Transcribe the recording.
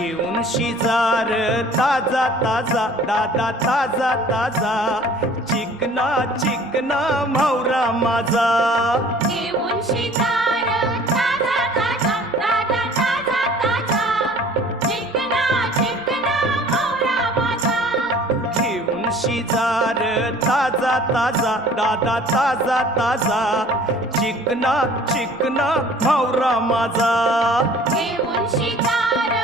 घेऊन शिजार ताजा ताजा दादा ताजा ताजा चिकना चिकना म्हावरा माझा घेऊन शिजार ताजा ताजा दादा ताजा ताजा चिकना चिकना म्हावरा माझा घेऊन शिजार ताजा ताजा दादा ताजा ताजा चिकना चिकना म्हावरा माझा घेऊन शिजार